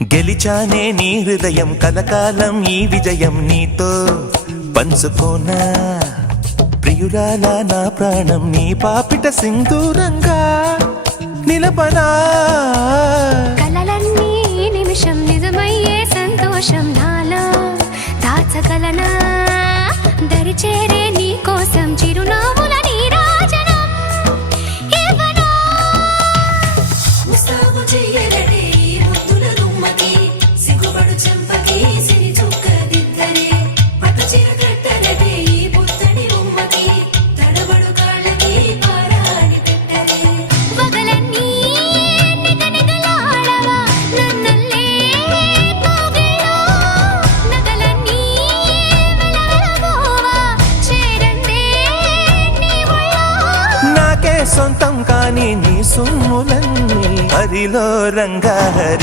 గెలిచానే నీ హృదయం కలకాలం ఈ విజయం నీతో పంచుకోనా ప్రియురాలా నా ప్రాణం నీ పాపిట సింధూరంగా నిలపనా కలలన్నీ నిమిషం నిజమయ్యే సంతోషం నాలో దాచగలనా దరిచేరే నీ కోసం చిరునవ్వుల నీరాజనం ఇవ్వనా ముస్తాబు చెయ్యలడే ఈ ముద్దుల గుమ్మకి సిగ్గుపడు చెంపకి సిరి చుక్కదిద్దరే పట్టు చీర కట్టలడే ఈ పుత్తడి బొమ్మకి తడబడు కాళ్ళకి పారాని పెట్టరే వగలన్నీ నిగనిగలాడవా నన్నల్లే కోగిలో నగలన్నీ వెలవెలబోవా చేరందే నీ ఒళ్ళో నాకే సొంతం కాని నీ సొమ్ములన్నీ హరిలో రంగా హరి